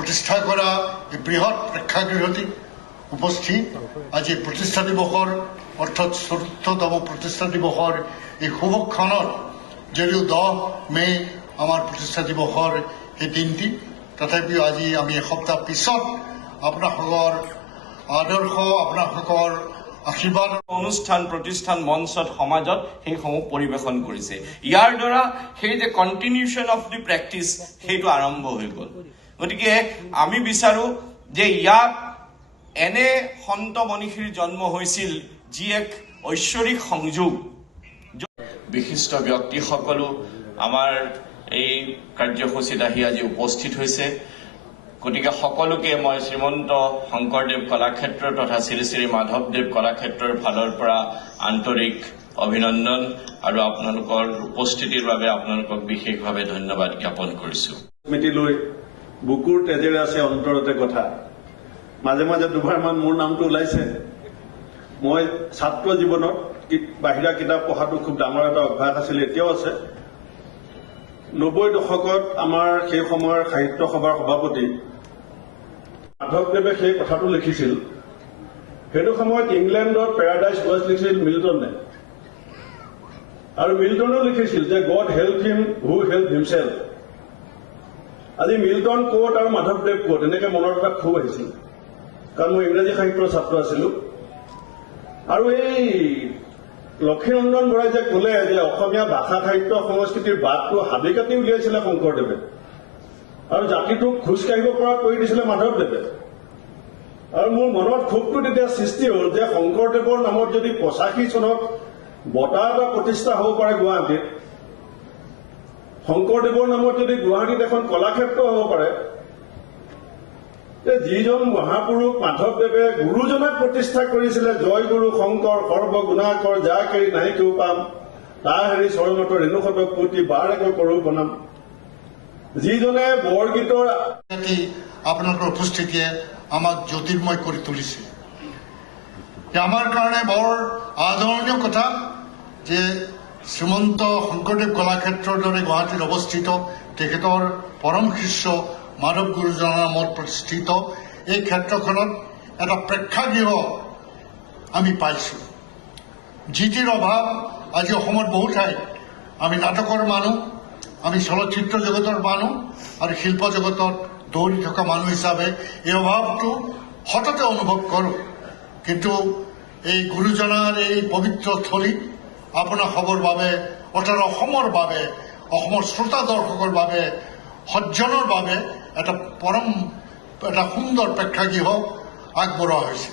প্ৰতিষ্ঠা কৰা এই বৃহৎ প্ৰেক্ষাগৃহটি উপস্থিত আজি প্ৰতিষ্ঠা দিৱসৰ অৰ্থাৎ ৪ৰ্থতম প্ৰতিষ্ঠা দিৱসৰ এই শুভক্ষণত যদিও 10 মে আমাৰ প্ৰতিষ্ঠা দিৱসৰ এই দিনটি তথাপিও আজি আমি এসপ্তাহ পিছত আপোনালোকৰ আদৰ্শ আপোনালোকৰ আশীৰ্বাদ অনুষ্ঠান প্ৰতিষ্ঠান মঞ্চত সমাজত সেইসমূহ পৰিৱেশন কৰিছে। ইয়াৰ দ্বাৰা সেই যে কণ্টিনিউশ্যন অফ দি প্ৰেক্টিচ সেইটো আৰম্ভ হৈ গ'ল। গতিকে আমি বিচাৰো যে ইয়াত এনে সন্ত মনীষীৰ জন্ম হৈছিল যি এক ঐশ্বৰিক সংযোগ। বিশিষ্ট ব্যক্তিসকলো আমাৰ এই কাৰ্যসূচীত আহি আজি উপস্থিত হৈছে। গতিকে সকলোকে মই শ্ৰীমন্ত শংকৰদেৱ কলাক্ষেত্ৰ তথা শ্ৰী শ্ৰী মাধৱদেৱ কলাক্ষেত্ৰৰ ফালৰ পৰা আন্তৰিক অভিনন্দন আৰু আপোনালোকৰ উপস্থিতিৰ বাবে আপোনালোকক বিশেষভাৱে ধন্যবাদ জ্ঞাপন কৰিছো। স্মৃতিলৈ বুকুৰ তেজেৰে আছে অন্তৰতে কথা। মাজে মাজে দুবাৰমান মোৰ নামটো ওলাইছে। মই ছাত্ৰ জীৱনত বাহিৰা কিতাপ পঢ়াটো খুব ডাঙৰ এটা অভ্যাস আছিল, এতিয়াও আছে। 90 দশকত আমাৰ সেই সময়ৰ সাহিত্য সভাৰ সভাপতি মাধৱদেৱে সেই কথাটো লিখিছিল। সেইটো সময়ত ইংলেণ্ডত পেৰাডাইজ লষ্ট লিখিছিল মিল্টনে, আৰু মিল্টনেও লিখিছিল যে গড হেল্প হিম হু হেল্প হিমছেল্ফ। আজি মিল্টন কোট আৰু মাধৱদেৱ কোট এনেকে মনত এটা ক্ষোভ আহিছিল, কাৰণ মই ইংৰাজী সাহিত্যৰ ছাত্ৰ আছিলো। আৰু এই লক্ষীনন্দন বৰাই যে ক'লে যে অসমীয়া ভাষা সাহিত্য সংস্কৃতিৰ বাটটো হাবি কাটি উলিয়াইছিলে শংকৰদেৱে, আৰু জাতিটোক খোজকাঢ়িব পৰা কৰি দিছিলে মাধৱদেৱে। আৰু মোৰ মনত ক্ষোভটো তেতিয়া সৃষ্টি হ'ল যে শংকৰদেৱৰ নামত যদি 85 চনত বঁটা এটা প্ৰতিষ্ঠা হ'ব পাৰে গুৱাহাটীত, শংকৰদেৱৰ নামত যদি গুৱাহাটীত এখন কলাক্ষেত্ৰ হ'ব পাৰে, যিজন মহাপুৰুষ মাধৱদেৱে গুৰুজনাক প্ৰতিষ্ঠা কৰিছিলে, জয় গুৰু শংকৰ সৰ্বগুণাকৰ যা কেৰি নাহি কেও পাম, তাৰ হেৰি চৰণত ৰেণুশতক পুতি বাৰেকৈ কৰোঁ বনাম। যিজনে বৰগীতৰ আপোনালোকৰ উপস্থিতিয়ে আমাক জ্যোতিৰ্ময় কৰি তুলিছে। আমাৰ কাৰণে বৰ আদৰণীয় কথা যে শ্ৰীমন্ত শংকৰদেৱ কলাক্ষেত্ৰৰ দৰে গুৱাহাটীত অৱস্থিত তেখেতৰ পৰম শিষ্য মাধৱ গুৰুজনাৰ নামত প্ৰতিষ্ঠিত এই ক্ষেত্ৰখনত এটা প্ৰেক্ষাগৃহ আমি পাইছোঁ। যিটিৰ অভাৱ আজি অসমত বহু ঠাইত আমি নাটকৰ মানুহ, আমি চলচ্চিত্ৰ জগতৰ মানুহ আৰু শিল্প জগতত দৌৰি থকা মানুহ হিচাপে এই অভাৱটো সততে অনুভৱ কৰোঁ। কিন্তু এই গুৰুজনাৰ এই পবিত্ৰ স্থলী আপোনাসৱৰ বাবে অৰ্থাৎ অসমৰ বাবে, অসমৰ শ্ৰোতা দৰ্শকৰ বাবে, সজ্জনৰ বাবে এটা সুন্দৰ প্ৰেক্ষাগৃহ আগবঢ়োৱা হৈছে।